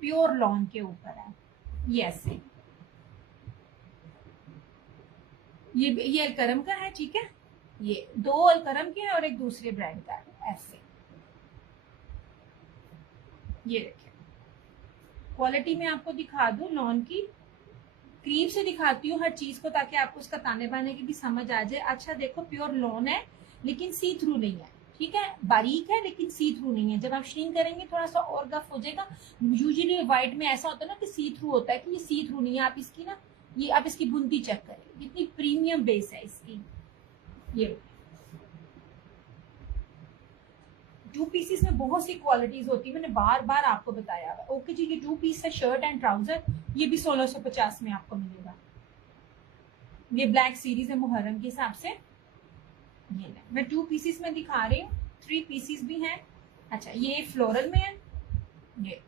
Pure lawn के ऊपर है। ये ऐसे, ये अलकरम का है, ठीक है। ये दो अलकरम के हैं और एक दूसरे ब्रांड का है। ऐसे ये देखिए, क्वालिटी में आपको दिखा दूं लॉन की, करीब से दिखाती हूँ हर चीज को ताकि आपको उसका ताने बाने की भी समझ आ जाए। अच्छा देखो, प्योर लॉन है लेकिन सी थ्रू नहीं है, ठीक है, बारीक है लेकिन सी थ्रू नहीं है। जब आप श्रिंक करेंगे थोड़ा सा और गफ हो जाएगा। यूजुअली व्हाइट में ऐसा होता है ना कि सी थ्रू होता है, कि ये सी थ्रू नहीं है। आप इसकी ना, ये आप इसकी बुनती चेक करें, कितनी प्रीमियम बेस है इसकी। ये टू पीसेस में बहुत सी क्वालिटीज होती है, मैंने बार बार आपको बताया है। ओके जी, ये टू पीस है, शर्ट एंड ट्राउजर, ये भी 1650 में आपको मिलेगा। ये ब्लैक सीरीज है मुहर्रम के हिसाब से। ये मैं टू पीसेस में दिखा रही हूँ, थ्री पीसेस भी हैं। अच्छा, ये फ्लोरल में है, ये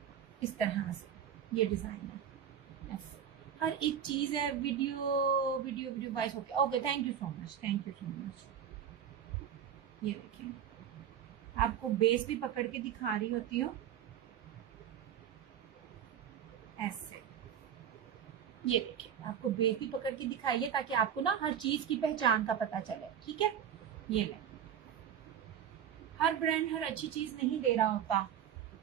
इस तरह से ये डिजाइन है। हर एक चीज है। Video video video voice okay okay, thank you so much, thank you so much. ये देखिए, आपको बेस भी पकड़ के दिखा रही होती हूँ ऐसे। ये देखिए, आपको बेस भी पकड़ के दिखाई है ताकि आपको ना हर चीज की पहचान का पता चले, ठीक है। ये ले, हर ब्रांड हर अच्छी चीज नहीं दे रहा होता,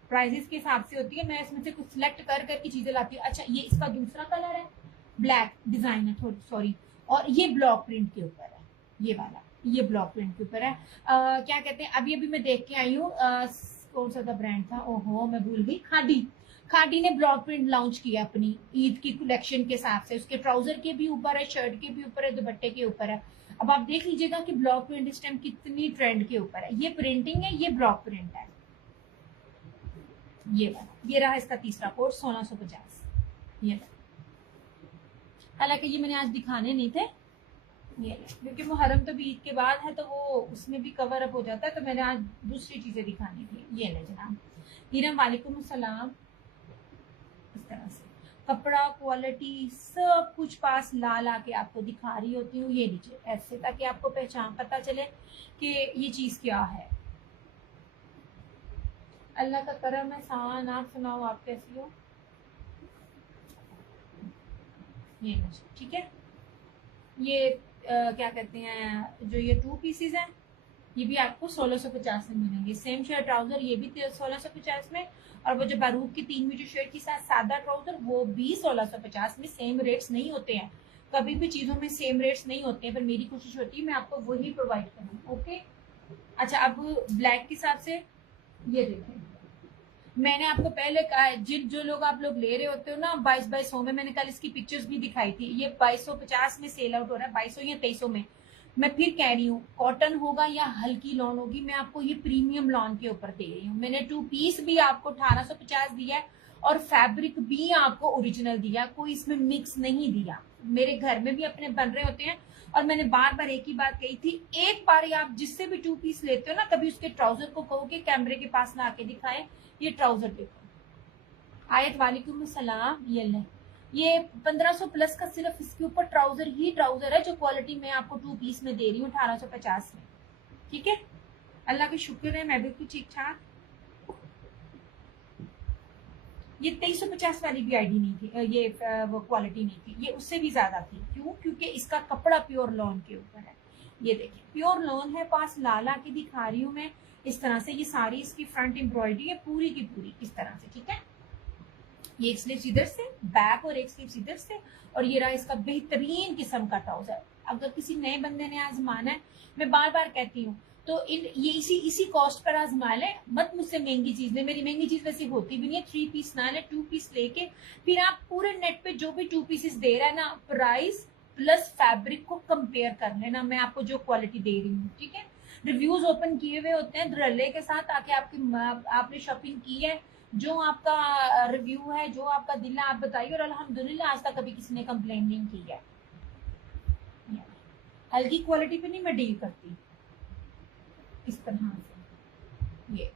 प्राइजेस के हिसाब से होती है। मैं इसमें से कुछ सिलेक्ट कर करके चीजें लाती हूँ। अच्छा, ये इसका दूसरा कलर है, ब्लैक डिजाइन है थोड़ी, सॉरी, और ये ब्लॉक प्रिंट के ऊपर है। ये वाला, ये ब्लॉक प्रिंट के ऊपर है। क्या कहते हैं, अभी अभी मैं देख के आई हूँ, कौन सा था ब्रांड था, ओहो मैं भूल गई। खादी, खादी ने ब्लॉक प्रिंट लॉन्च किया अपनी ईद की कलेक्शन के हिसाब से। उसके ट्राउजर के भी ऊपर है, शर्ट के भी ऊपर है, दुपट्टे के ऊपर है। अब आप देख लीजिएगा कि ब्लॉक प्रिंट इस टाइम कितनी ट्रेंड के ऊपर है। ये प्रिंटिंग है, ये ब्लॉक प्रिंट है। ये वाला, ये रहा इसका तीसरा कोट, 1650। ये, हालांकि ये मैंने आज दिखाने नहीं थे, ये क्योंकि मुहर्रम तो भी ईद के बाद है तो वो उसमें भी कवर अप हो जाता है, तो मैंने आज दूसरी चीजें दिखानी थी। ये ले जनाब, हीरम वालेकुम सलाम। इस तरह से कपड़ा, क्वालिटी, सब कुछ पास ला ला के आपको दिखा रही होती हूँ। ये लीजिए ऐसे, ताकि आपको पहचान पता चले कि ये चीज क्या है। अल्लाह का करम है, सान। आप सुनाओ, आप कैसी हो। ये ठीक है। ये क्या कहते हैं, जो ये टू पीसेस हैं, ये भी आपको 1650 में मिलेंगे। सेम शर्ट ट्राउजर, ये भी 1650 में। और वो जो बारूद की 3 मीटर शर्ट के साथ सादा ट्राउजर, वो भी 1650 में। सेम रेट्स नहीं होते हैं, कभी भी चीजों में सेम रेट्स नहीं होते हैं, पर मेरी कोशिश होती है मैं आपको वही प्रोवाइड करूँ। ओके। अच्छा, अब ब्लैक के हिसाब से ये देखें, मैंने आपको पहले कहा है, जिन जो लोग आप लोग ले रहे होते हो ना 2200 में, मैंने कल इसकी पिक्चर्स भी दिखाई थी, ये 2250 में सेल आउट हो रहा है, 2200 या 2300 में। मैं फिर कह रही हूँ, कॉटन होगा या हल्की लॉन होगी, मैं आपको ये प्रीमियम लॉन के ऊपर दे रही हूँ। मैंने टू पीस भी आपको 1850 दिया है और फैब्रिक भी आपको ओरिजिनल दिया, कोई इसमें मिक्स नहीं दिया। मेरे घर में भी अपने बन रहे होते हैं, और मैंने बार बार एक ही बात कही थी, एक बार आप जिससे भी टू पीस लेते हो ना, कभी उसके ट्राउजर को कहो कि कैमरे के पास ला के दिखाए, ये ट्राउजर देखो। आयत वालेकुम सलाम। ये 1500 प्लस का सिर्फ इसके ऊपर ट्राउजर ही ट्राउजर है, जो क्वालिटी मैं आपको टू पीस में दे रही हूँ 1850 में, ठीक है। अल्लाह का शुक्र है, मैं बिल्कुल ठीक ठाक। ये 2350 वाली भी आईडी नहीं थी, ये वो क्वालिटी नहीं थी, ये उससे भी ज्यादा थी। क्यों? क्योंकि इसका कपड़ा प्योर लॉन के ऊपर है। ये देखिए, प्योर लॉन है, पास लाला की दिखा रही हूँ मैं इस तरह से। ये सारी इसकी फ्रंट एम्ब्रॉयडरी है पूरी की पूरी इस तरह से, ठीक है। ये एक स्लीव इधर से बैक और एक स्लीव इधर से, और ये रहा इसका बेहतरीन किस्म का ट्राउजर। अगर किसी नए बंदे ने आजमाना है, मैं बार बार कहती हूँ, तो ये इसी कॉस्ट पर आजमा ले, मत मुझसे महंगी चीज ले। मेरी महंगी चीज वैसे होती भी नहीं है। 3 पीस ना ले, 2 पीस लेके फिर आप पूरे नेट पे जो भी 2 पीसेस दे रहा है ना, प्राइस प्लस फैब्रिक को कंपेयर कर लेना, मैं आपको जो क्वालिटी दे रही हूँ, ठीक है। रिव्यूज ओपन किए हुए होते हैं धड़ल्ले के साथ, ताकि आपने शॉपिंग की है, जो आपका रिव्यू है, जो आपका दिल है, आप बताइए। और अल्हम्दुलिल्लाह आज तक कभी किसी ने कंप्लेन नहीं की है। हल्की क्वालिटी पे नहीं मैं डील करती इस तरह से। ये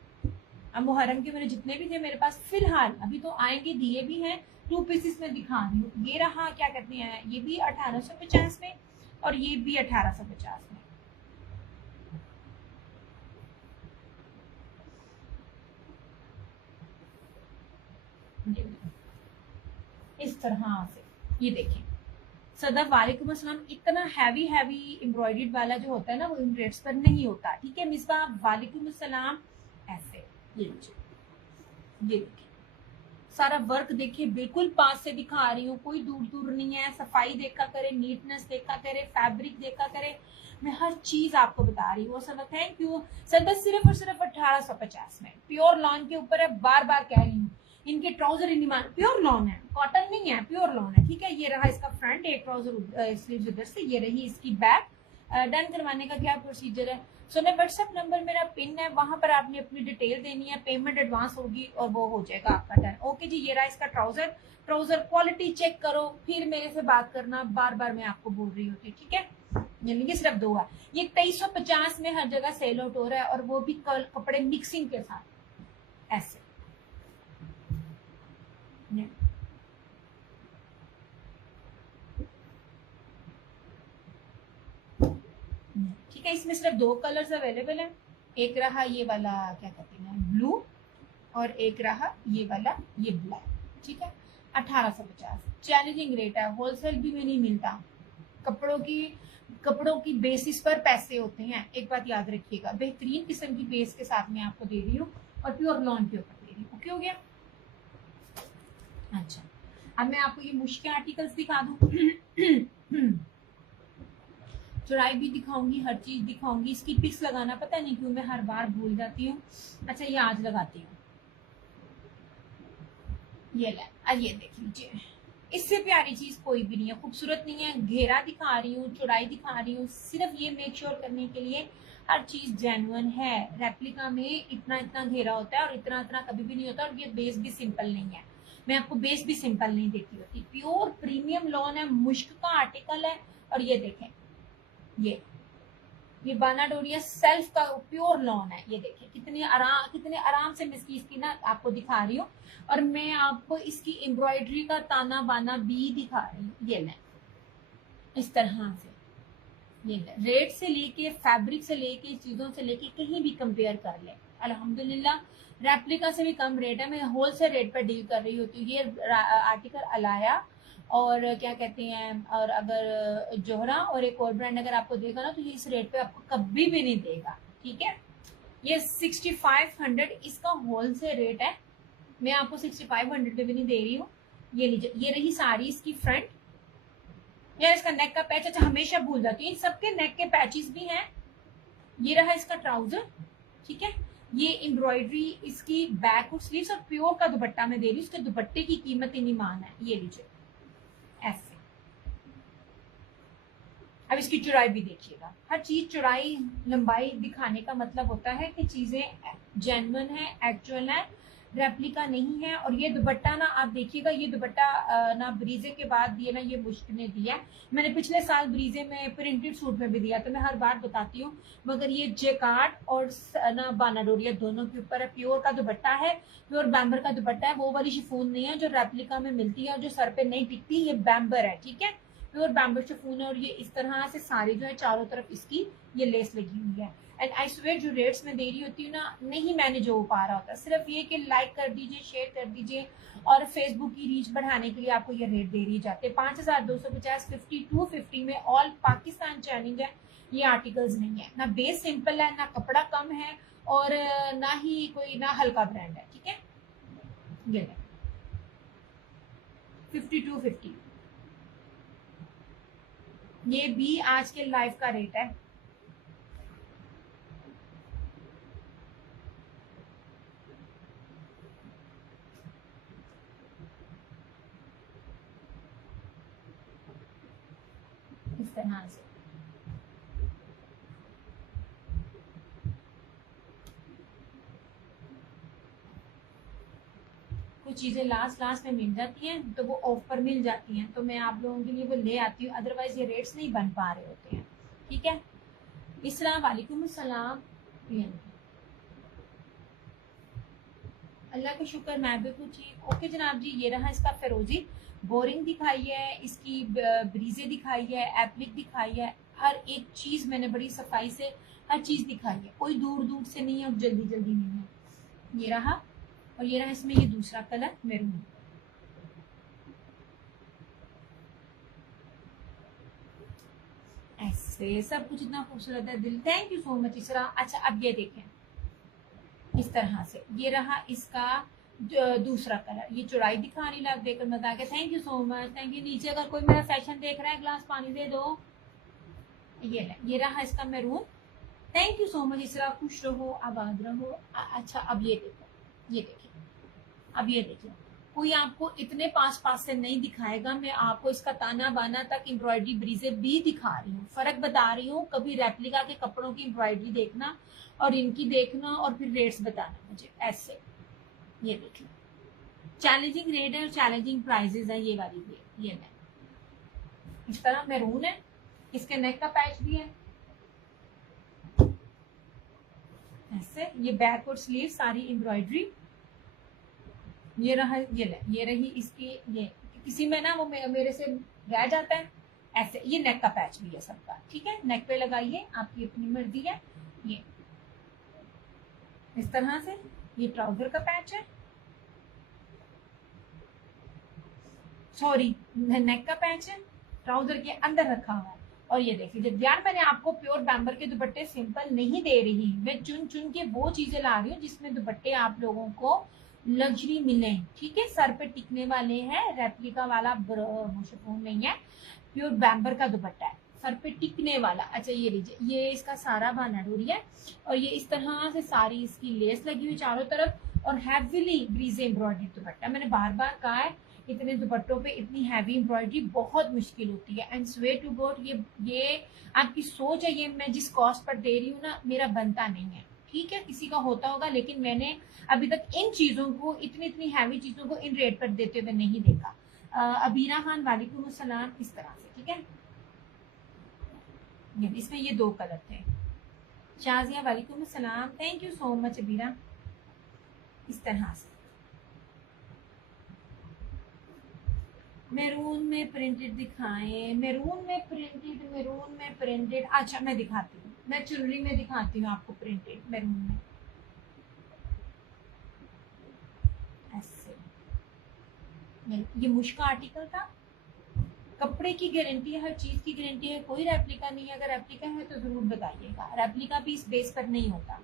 अब मुहर्रम के मेरे जितने भी थे मेरे पास फिलहाल, अभी तो आएंगे, दिए भी हैं, 2 पीसेस में दिखा रही हूँ। ये रहा, क्या कहते हैं, ये भी 1850 में और ये भी 1850 में। इस तरह से ये देखें। सदा वालेकुम अस्सलाम, इतना हैवी एम्ब्रॉयडर्ड वाला जो होता है ना वो इन रेट्स पर नहीं होता। ठीक है मिसबा, वालेकुम अस्सलाम, ऐसे ये देखिए सारा वर्क देखिए, बिल्कुल पास से दिखा रही हूँ, कोई दूर दूर नहीं है। सफाई देखा करे, नीटनेस देखा करे, फैब्रिक देखा करे, मैं हर चीज आपको बता रही हूँ। सर थैंक यू सर, सिर्फ और सिर्फ 1850 में प्योर लॉन के ऊपर है। बार बार कह रही हूँ, इनके ट्राउजर प्योर लॉन है, कॉटन नहीं है, प्योर लॉन है। ठीक है, ये रहा इसका फ्रंट, एक ट्राउजर स्लीव्स उधर से, ये रही इसकी बैक। डन करवाने का क्या प्रोसीजर है? सो मैं व्हाट्सएप नंबर मेरा पिन है, वहां पर आपने अपनी डिटेल देनी है, पेमेंट एडवांस होगी और वो हो जाएगा आपका डन। ओके जी, ये रहा इसका ट्राउजर। ट्राउजर क्वालिटी चेक करो, फिर मेरे से बात करना, बार बार मैं आपको बोल रही होती। ठीक है, ये सिर्फ 2 है। ये 2350 में हर जगह सेल आउट हो रहा है, और वो भी कपड़े मिक्सिंग के साथ ऐसे। ठीक है, इसमें सिर्फ 2 कलर्स अवेलेबल है। एक रहा ये वाला क्या कहते हैं ब्लू, और एक रहा ये वाला ये ब्लैक। ठीक है, 1850 चैलेंजिंग रेट है, होलसेल भी में नहीं मिलता। कपड़ों की बेसिस पर पैसे होते हैं, एक बात याद रखिएगा। बेहतरीन किस्म की बेस के साथ मैं आपको दे रही हूँ, और प्योर लॉन के ऊपर दे रही हूँ। ओके हो गया? अच्छा, अब मैं आपको ये मुश्किल आर्टिकल्स दिखा दूं। चौड़ाई भी दिखाऊंगी, हर चीज दिखाऊंगी। इसकी पिक्स लगाना पता नहीं क्यों मैं हर बार भूल जाती हूँ। अच्छा, ये आज लगाती हूँ। ये ले, अब ये देख लीजिए, इससे प्यारी चीज कोई भी नहीं है, खूबसूरत नहीं है। घेरा दिखा रही हूँ, चौड़ाई दिखा रही हूँ, सिर्फ ये मेक श्योर करने के लिए हर चीज जेन्युइन है। रेप्लिका में इतना घेरा होता है और इतना कभी भी नहीं होता, और ये बेस भी सिंपल नहीं है। मैं आपको बेस भी सिंपल नहीं देती होती। प्योर प्रीमियम लॉन है, मुश्क का आर्टिकल है। और ये देखें, ये बानाडोरिया सेल्फ का प्योर लॉन है। ये देखिए कितने आराम से मैं इसकी ना आपको दिखा रही हूँ, और मैं आपको इसकी एम्ब्रॉयडरी का ताना बाना भी दिखा रही हूँ। ये ले, इस तरह से ये ले, रेट से लेके, फैब्रिक से लेके, चीजों से लेके कहीं भी कंपेयर कर ले, अल्हम्दुलिल्लाह रेप्लिका से भी कम रेट है। मैं होलसेल रेट पर डील कर रही होती हूँ। ये आर्टिकल अलाया और क्या कहते हैं, और अगर जोहरा और एक और ब्रांड अगर आपको देगा ना, तो ये इस रेट पे आपको कभी भी नहीं देगा। ठीक है, ये 6500 इसका होलसेल रेट है, मैं आपको 6500 पे भी नहीं दे रही हूँ। ये लीजिए, ये रही सारी इसकी फ्रंट। यार इसका नेक का पैच, अच्छा हमेशा भूल जाती हूँ, इन सबके नेक के पैचेस भी हैं। ये रहा इसका ट्राउजर। ठीक है, ये एम्ब्रॉयडरी इसकी बैक और स्लीव्स, और प्योर का दुपट्टा मैं दे रही हूँ। उसके दुपट्टे की कीमत ही नहीं मान है। ये लीजिए ऐसे। अब इसकी चौड़ाई भी देखिएगा, हर चीज चौड़ाई लंबाई दिखाने का मतलब होता है कि चीजें जेन्युइन है, एक्चुअल है, रेप्लिका नहीं है। और ये दुपट्टा ना आप देखिएगा, ये दुपट्टा ना ब्रीजे के बाद दिए ना, ये मुश्क ने दिया है। मैंने पिछले साल ब्रीजे में प्रिंटेड सूट में भी दिया, तो मैं हर बार बताती हूँ। मगर ये जेकार्ड और ना बानाडोरिया दोनों के ऊपर है। प्योर का दुपट्टा है, प्योर बैम्बर का दुपट्टा है, वो वाली शिफॉन नहीं है जो रेप्लिका में मिलती है और जो सर पे नहीं टिकती। ये बैम्बर है, ठीक है, प्योर बैम्बर शिफॉन है। और ये इस तरह से सारी जो है चारों तरफ इसकी ये लेस लगी हुई है। एंड आई स्वेयर जो रेट्स में दे रही होती हूँ ना, नहीं मैनेज हो पा रहा होता। सिर्फ ये कि लाइक कर दीजिए, शेयर कर दीजिए, और फेसबुक की रीच बढ़ाने के लिए आपको ये रेट दे रही जाते हैं। 5250, 5250 में ऑल पाकिस्तान चैलेंज है। ये आर्टिकल्स नहीं है, ना बेस सिंपल है, ना कपड़ा कम है, और ना ही कोई ना हल्का ब्रांड है। ठीक है, ये 5250 ये भी आज के लाइव का रेट है। इस तरह से कुछ चीजें लास्ट में मिल जाती हैं, तो वो ऑफ पर मिल जाती हैं, तो मैं आप लोगों के लिए वो ले आती हूँ। अदरवाइज ये रेट्स नहीं बन पा रहे होते हैं। ठीक है, इस्लाम वालेकुम अस्सलाम। अल्लाह का शुक्र, मैं बिल्कुल ठीक। ओके जनाब जी, ये रहा इसका फिरोजी। बोरिंग दिखाई है, इसकी ब्रीजे दिखाई है, एप्लिक दिखाई है, हर एक चीज मैंने बड़ी सफाई से हर चीज दिखाई है, कोई दूर दूर से नहीं है और जल्दी जल्दी नहीं है। ये रहा और ये रहा इसमें ये दूसरा कलर मैरून। ऐसे सब कुछ इतना खूबसूरत है दिल, थैंक यू सो मच इसरा। अच्छा अब ये देखें इस तरह से, ये रहा इसका दूसरा कलर, ये चौड़ाई दिखा रही लाभ देकर बता के, thank you so much, thank you. नीचे अगर कोई मेरा सेशन देख रहा है ग्लास पानी दे दो। ये रहा इसका maroon, thank you so much इसरा, खुश रहो आबाद रहो। अच्छा अब ये देखो, ये देखिए, अब ये देखिए, कोई आपको इतने पास से नहीं दिखाएगा, मैं आपको इसका ताना बाना तक एम्ब्रॉयडरी ब्रीजे भी दिखा रही हूँ, फर्क बता रही हूँ। कभी रेप्लिका के कपड़ों की एम्ब्रॉयडरी देखना और इनकी देखना और फिर रेट्स बताना मुझे ऐसे। ये देखिए चैलेंजिंग रेट है और चैलेंजिंग प्राइजेस है ये वाली भी। ये नेक इस तरह मैरून है, इसके नेक का पैच भी है ऐसे। ये बैक और स्लीव सारी एम्ब्रॉयडरी। ये रहा, ये रही इसकी, ये किसी में ना वो मेरे से रह जाता है ऐसे। ये नेक का पैच भी है सबका, ठीक है, नेक पे लगाइए, आपकी अपनी मर्जी है। ये इस तरह से ये ट्राउजर का पैच है, सॉरी नेक का पैच है, ट्राउजर के अंदर रखा हुआ है। और ये देखिए जब यार मैंने आपको प्योर बैम्बर के दुपट्टे सिंपल नहीं दे रही, मैं चुन चुन के वो चीजें ला रही हूँ जिसमें दुपट्टे आप लोगों को लग्जरी मिले, ठीक है, सर पे टिकने वाले हैं, रेप्लिका वाला शिफॉन नहीं है, प्योर बैम्बर का दुपट्टा है, सर पे टिकने वाला। अच्छा ये लीजिए, ये इसका सारा बाना डोरी है और ये इस तरह से सारी इसकी लेस लगी हुई चारों तरफ और हैवीली ब्रीजे एम्ब्रॉयडरी दुपट्टा। मैंने बार बार कहा है इतने दुपट्टों पे इतनी हैवी एम्ब्रॉयडरी बहुत मुश्किल होती है। एंड स्वे टू गॉड ये आपकी सोच है, ये मैं जिस कॉस्ट पर दे रही हूँ ना मेरा बनता नहीं है, ठीक है, किसी का होता होगा, लेकिन मैंने अभी तक इन चीजों को, इतनी हैवी चीजों को इन रेट पर देते हुए नहीं देखा। अबीरा खान वालेकुम अस्सलाम, इस तरह से, ठीक है। इसमें ये दो कलर थे। शाजिया वालेकुम अस्सलाम, thank you so much Abira. इस तरह से मैरून में प्रिंटेड दिखाएं, मैरून में प्रिंटेड, अच्छा मैं दिखाती हूँ, मैं चुनरी में दिखाती हूँ आपको प्रिंटेड मैरून में ऐसे। ये मुश्का आर्टिकल था, कपड़े की गारंटी है, हर चीज की गारंटी है, कोई रेप्लिका नहीं है। अगर रेप्लिका है तो जरूर बताइएगा, रेप्लिका भी इस बेस पर नहीं होता।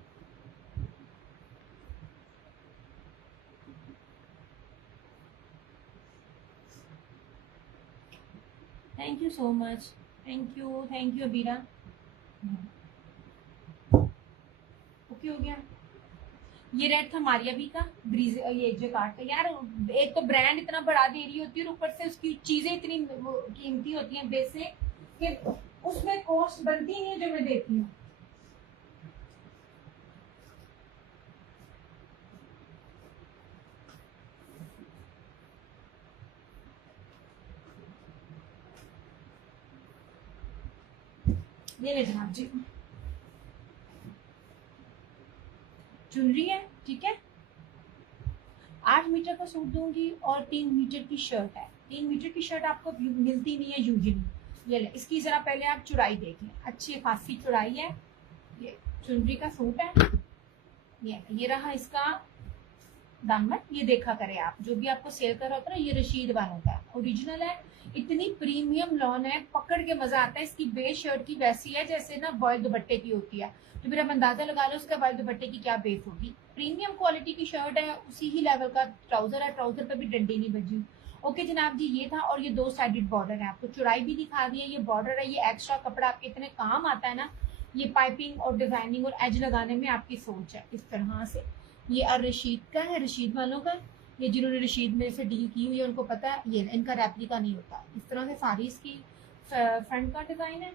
Thank you so much, thank you Abira. Okay हो गया। ये रेड था मारियाबी का ब्रीज, ये जकार्ड का। यार एक तो ब्रांड इतना बढ़ा दे रही होती है, ऊपर से उसकी चीजें इतनी कीमती होती हैं बेसिक कि उसमें कॉस्ट बनती नहीं है जो मैं देती हूँ। ये ले जनाब जी, चुनरी है, ठीक है, 8 मीटर का सूट दूंगी और 3 मीटर की शर्ट है। 3 मीटर की शर्ट आपको मिलती नहीं है यूजुअली। ये ले, इसकी जरा पहले आप चौड़ाई देख लें, अच्छी खासी चौड़ाई है। ये चुनरी का सूट है, ये रहा इसका दामन। ये देखा करें आप, जो भी आपको सेल कर रहा होता है ना, ये रशीद वालों का ओरिजिनल है, इतनी प्रीमियम लॉन है, पकड़ के मजा आता है। इसकी बेस शर्ट की वैसी है जैसे ना बॉयल दुपट्टे की होती है, तो फिर आप अंदाजा लगा लो उसका बॉयल दुपट्टे की क्या बेस होगी। प्रीमियम क्वालिटी की शर्ट है, उसी ही लेवल का ट्राउजर है, ट्राउजर पर भी डंडी नहीं बजी। ओके जनाब जी, ये था। और ये 2 साइडेड बॉर्डर है, आपको चौड़ाई भी दिखा दी है, ये बॉर्डर है, ये एक्स्ट्रा कपड़ा आपके इतने काम आता है ना, ये पाइपिंग और डिजाइनिंग और एज लगाने में आपकी सोच है इस तरह से। ये रशीद का है, रशीद वालों का, ये जिन्होंने रशीद में से डील की हुई है उनको पता है, ये इनका रेप्लिका नहीं होता। इस तरह से सारी इसकी फ्रंट का डिजाइन है,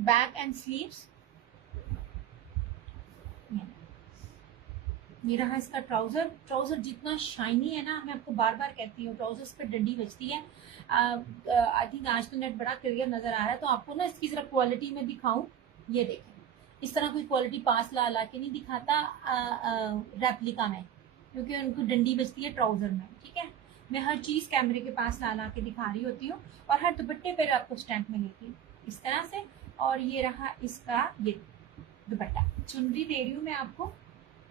बैक एंड स्लीव्स। ये रहा इसका ट्राउजर। ट्राउजर जितना शाइनी है ना, मैं आपको बार बार कहती हूँ, ट्राउजर्स पे डंडी बजती है। आई थिंक आज तो नेट बड़ा क्लियर नजर आ रहा है, तो आपको ना इसकी जरा क्वालिटी में दिखाऊं। ये देखें, इस तरह कोई क्वालिटी पास ला के नहीं दिखाता रेप्लिका में, क्योंकि उनको डंडी बजती है ट्राउजर में, ठीक है। मैं हर चीज कैमरे के पास ला के दिखा रही होती हूँ और हर दुपट्टे पर आपको स्टैंप मिलेगी इस तरह से। और ये रहा इसका ये दुपट्टा, चुनरी दे रही हूँ मैं आपको,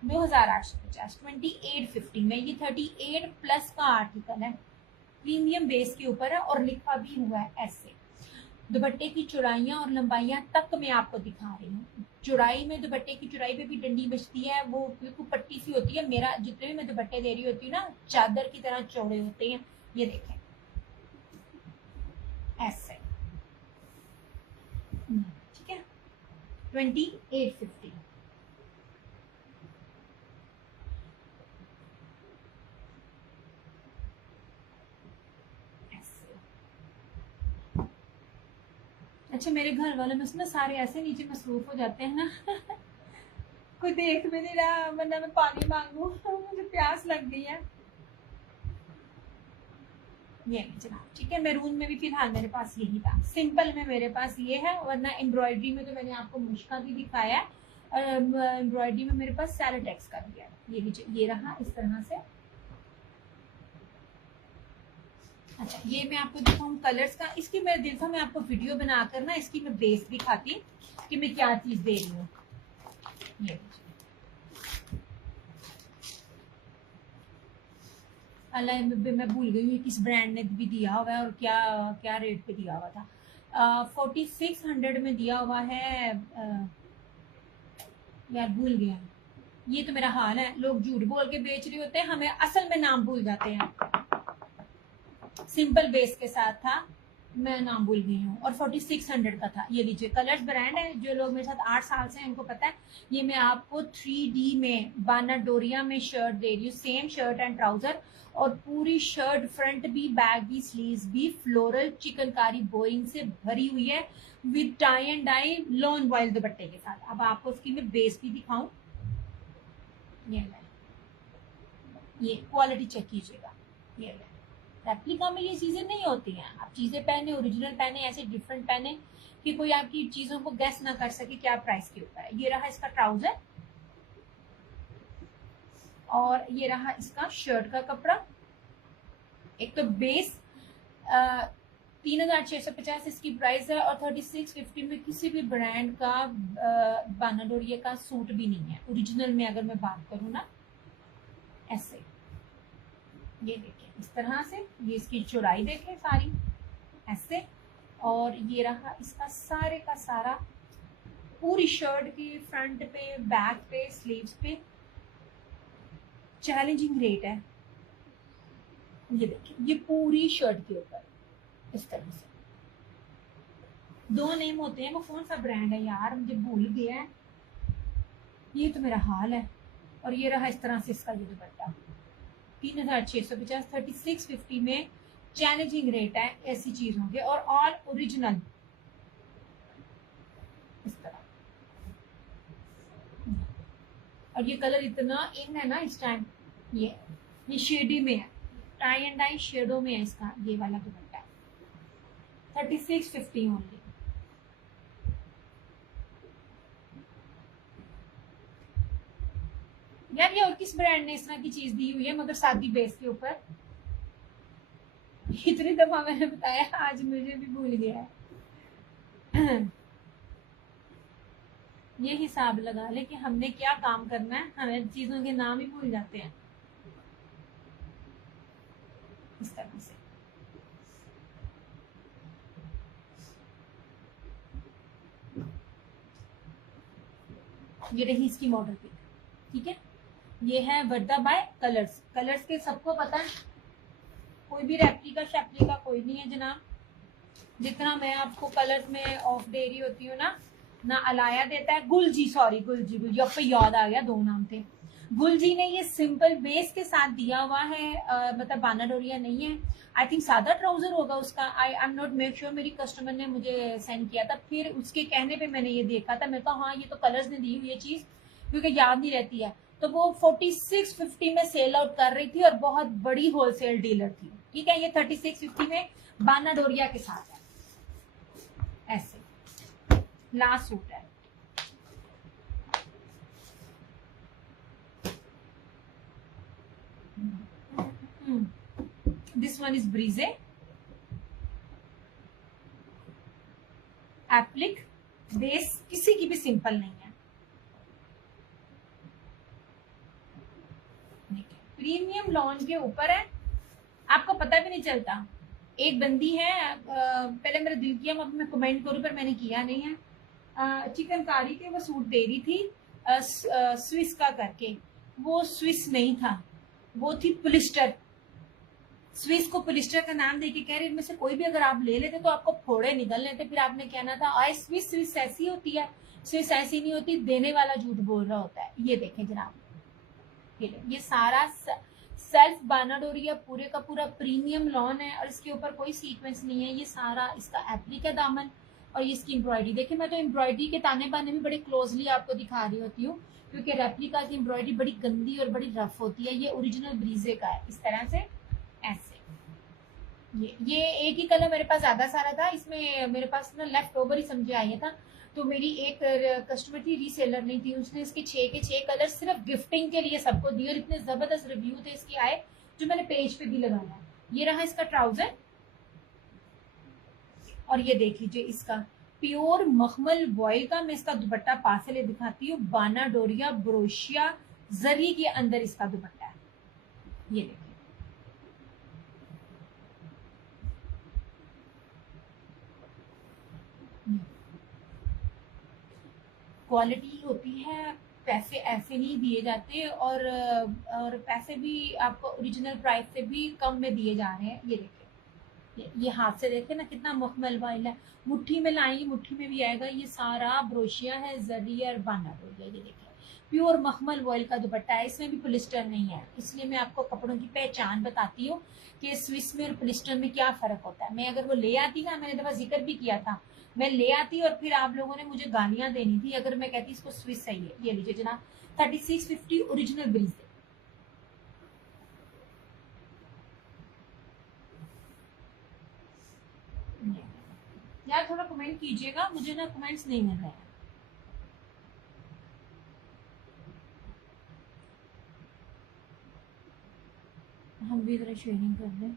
2850, 2850 में। ये 38 प्लस का आर्टिकल है, प्रीमियम बेस के ऊपर है और लिखा भी हुआ है ऐसे। दुपट्टे की चौड़ाइयाँ और लंबाइयाँ तक मैं आपको दिखा रही हूँ। चौड़ाई में, दुपट्टे की चौड़ाई पे भी डंडी बचती है, वो बिल्कुल पट्टी सी होती है। मेरा जितने भी मैं दुपट्टे दे रही होती हूँ ना, चादर की तरह चौड़े होते हैं। ये देखें ऐसे, ठीक है। 2850। अच्छा, मेरे घर वाले में ना सारे ऐसे नीचे मसरूफ हो जाते हैं ना कोई देख भी नहीं रहा, वरना मैं पानी मांगू मुझे प्यास लग गई है। ये जनाब, ठीक है। मैरून में भी फिलहाल मेरे पास यही था, सिंपल में मेरे पास ये है, वरना एम्ब्रॉयडरी में तो मैंने आपको मुश्का भी दिखाया है, और एम्ब्रॉयडरी में मेरे पास सैराटेक्स का भी है। ये भी, ये रहा इस तरह से। अच्छा, ये मैं आपको दिखाऊं कलर्स का। इसकी मैं देखा, मैं आपको वीडियो बनाकर ना इसकी मैं बेस दिखाती कि मैं क्या चीज दे रही हूँ। ये अल्लाह, मैं भूल गई हूँ किस ब्रांड ने भी दिया हुआ है और क्या क्या रेट पे दिया हुआ था। 4600 में दिया हुआ है। यार भूल गया। ये तो मेरा हाल है, लोग झूठ बोल के बेच रहे होते हैं, हमें असल में नाम भूल जाते हैं। सिंपल बेस के साथ था, मैं नाम भूल गई हूँ, और 4600 का था। ये लीजिए, कलर्स ब्रांड है। जो लोग मेरे साथ 8 साल से हैं उनको पता है। ये मैं आपको 3D में बाना डोरिया में शर्ट दे रही हूँ, सेम शर्ट एंड ट्राउजर, और पूरी शर्ट फ्रंट भी, बैक भी, स्लीव्स भी फ्लोरल चिकनकारी बोइंग से भरी हुई है, with tie and dye lawn voile दुपट्टे के साथ। अब आपको उसकी मैं बेस भी दिखाऊं। ये क्वालिटी चेक कीजिएगा। ये रेप्लिका में ये चीजें नहीं होती हैं। आप चीजें पहने, ओरिजिनल पहने, ऐसे डिफरेंट पहने कि कोई आपकी चीजों को गैस ना कर सके क्या प्राइस के ऊपर है। ये रहा इसका ट्राउजर, और ये रहा इसका शर्ट का कपड़ा। एक तो बेस 3650 इसकी प्राइस है, और 3650 में किसी भी ब्रांड का बाना डोरिया का सूट भी नहीं है ओरिजिनल में, अगर मैं बात करूँ ना। ऐसे ये देखिए इस तरह से, ये इसकी चौड़ाई देखें सारी ऐसे, और ये रहा इसका सारे का सारा पूरी शर्ट के फ्रंट पे, बैक पे, स्लीव्स पे चैलेंजिंग रेट है। ये देखिए, ये पूरी शर्ट के ऊपर इस तरह से 2 नेम होते हैं, वो कौन सा ब्रांड है यार, मुझे भूल गया है। ये तो मेरा हाल है। और ये रहा इस तरह से इसका ये दुपट्टा, 3650, 3650 में चैलेंजिंग रेट है ऐसी चीजों के, और ऑल ओरिजिनल इस तरह। और ये कलर इतना इन है ना इस टाइम, ये शेडी में है, टाई एंड डाई शेडो में है इसका ये वाला दुपट्टा। 3650 ओनली। यार ये और किस ब्रांड ने इस तरह की चीज दी हुई है मगर सादी बेस के ऊपर। इतनी दफा मैंने बताया, आज मुझे भी भूल गया है ये हिसाब लगा ले कि हमने क्या काम करना है, हमें चीजों के नाम ही भूल जाते हैं इस तरह से। ये रही इसकी मॉडल पिक, ठीक है। ये है वर्दा बाय कलर्स। कलर्स के सबको पता है, कोई भी रेप्लिका शेप्लिका कोई नहीं है जनाब। जितना मैं आपको कलर्स में ऑफ दे रही होती हूँ ना अलाया देता है, गुलजी, सॉरी गुलजी, अब पे याद आ गया, 2 नाम थे। गुलजी ने ये सिंपल बेस के साथ दिया हुआ है, मतलब बाना डोरिया नहीं है। आई थिंक सादा ट्राउजर होगा उसका, I am not make sure. मेरी कस्टमर ने मुझे सेंड किया था, फिर उसके कहने पे मैंने ये देखा था। मैं कहा हाँ ये तो कलर्स ने दी हुई ये चीज, क्योंकि याद नहीं रहती है। तो वो 4650 में सेल आउट कर रही थी, और बहुत बड़ी होलसेल डीलर थी, ठीक है। ये 3650 में बाना डोरिया के साथ है ऐसे। लास्ट सूट है, दिस वन इज ब्रीजे एप्लिक। बेस किसी की भी सिंपल नहीं है, प्रीमियम लॉन के ऊपर है, आपको पता भी नहीं चलता। एक बंदी है, पहले मेरा दिल किया मैं कमेंट करूं पर मैंने किया नहीं है। चिकनकारी के वो सूट दे रही थी स्विस का करके, वो स्विस नहीं था, वो थी पोलिस्टर। स्विस को पोलिस्टर का नाम देके कह रहे इनमें से कोई भी अगर आप ले लेते तो आपको फोड़े निकल लेते। फिर आपने कहना था आए स्विस स्विस ऐसी होती है, स्विस ऐसी नहीं होती, देने वाला झूठ बोल रहा होता है। ये देखें जनाब, ये सारा सेल्फ बानाडोरिया पूरे का पूरा प्रीमियम लॉन है और इसके ऊपर कोई सीक्वेंस नहीं है। ये सारा इसका एप्लिक है दामन और ये इसकी एम्ब्रॉयडरी। देखिए मैं तो एम्ब्रॉयडरी के ताने बाने भी बड़े क्लोजली आपको दिखा रही होती हूँ क्योंकि रेप्लिका की एम्ब्रॉयडरी बड़ी गंदी और बड़ी रफ होती है। ये ओरिजिनल ब्रीजे का है, इस तरह से ऐसे। ये एक ही कलर मेरे पास ज्यादा सारा था, इसमें मेरे पास ना लेफ्ट ओवर ही समझे आया था। तो मेरी एक कस्टमर थी, रीसेलर नहीं थी, उसने इसके 6 के 6 कलर सिर्फ गिफ्टिंग के लिए सबको दिए और इतने जबरदस्त रिव्यू थे इसके आए जो मैंने पेज पे भी लगाया। ये रहा इसका ट्राउजर और ये देख लीजिए इसका प्योर मखमल वॉयल का। मैं इसका दुपट्टा पास से ले दिखाती हूँ। बानाडोरिया ब्रोशिया जरी के अंदर इसका दुपट्टा है, ये देखिए। क्वालिटी होती है, पैसे ऐसे नहीं दिए जाते और पैसे भी आपको ओरिजिनल प्राइस से भी कम में दिए जा रहे हैं। ये देखिए, ये हाथ से देखे ना कितना मखमल वाइल है। मुट्ठी में लाएंगे, मुट्ठी में भी आएगा। ये सारा ब्रोशिया है, जरी और बानाडोरिया। ये देखिए प्योर मखमल वॉयल का दुपट्टा है, इसमें भी पोलिस्टर नहीं है। इसलिए मैं आपको कपड़ों की पहचान बताती हूँ कि स्विस में और पोलिस्टर में क्या फर्क होता है। मैं अगर वो ले आती ना, मैंने दफा जिक्र भी किया था, मैं ले आती और फिर आप लोगों ने मुझे गालियां देनी थी अगर मैं कहती इसको स्विस सही है। ये लीजिए जनाब 3650 ओरिजिनल ब्रीज। यार थोड़ा कमेंट कीजिएगा, मुझे ना कमेंट्स नहीं मिल रहे हैं। हम भी जरा शेयरिंग कर दें,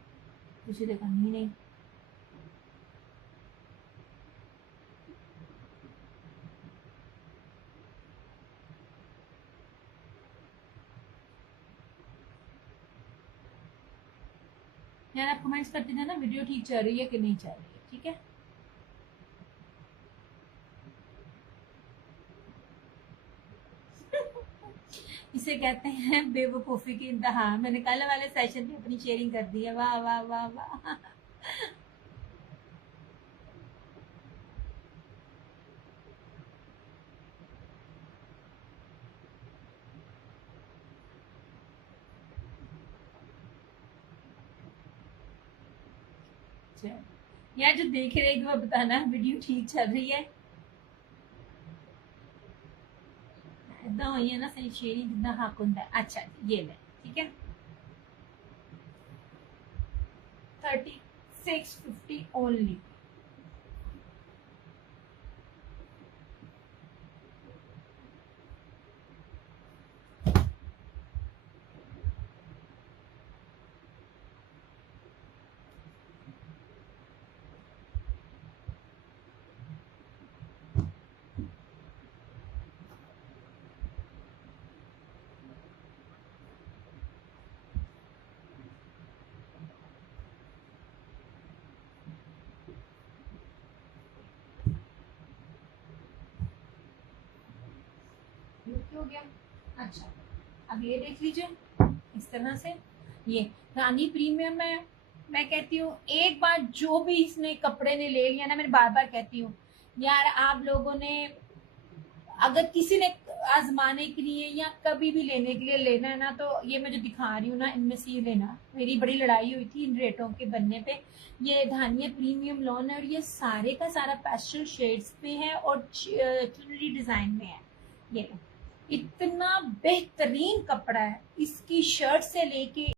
किसी ने करनी नहीं। यार आप कमेंट्स करते थे ना वीडियो ठीक चल रही है कि नहीं चल रही है, ठीक है। इसे कहते हैं बेवकूफ़ी की इंतहा। मैंने कल वाले सेशन में अपनी शेयरिंग कर दी है। वाह वाह वाह वाह। यार जो देख रहे हैं वो बताना वीडियो ठीक चल रही है। इदा हुई है ना सही शेयरिंग जितना हक होता है। अच्छा ये ले, ठीक है 3650 ओनली। हो गया। अच्छा अब ये देख लीजिए इस तरह से। ये रानी प्रीमियम है। मैं कहती हूँ एक बार जो भी इसने कपड़े ने ले लिया ना, मैं बार बार कहती हूँ यार आप लोगों ने अगर किसी ने आजमाने के लिए या कभी भी लेने के लिए लेना है ना, तो ये मैं जो दिखा रही हूँ ना इनमें से ये लेना। मेरी बड़ी लड़ाई हुई थी इन रेटों के बनने पे। ये धानिया प्रीमियम लॉन है और ये सारे का सारा पेस्टल शेड्स पे है और चुनरी डिजाइन में है। ये इतना बेहतरीन कपड़ा है, इसकी शर्ट से लेके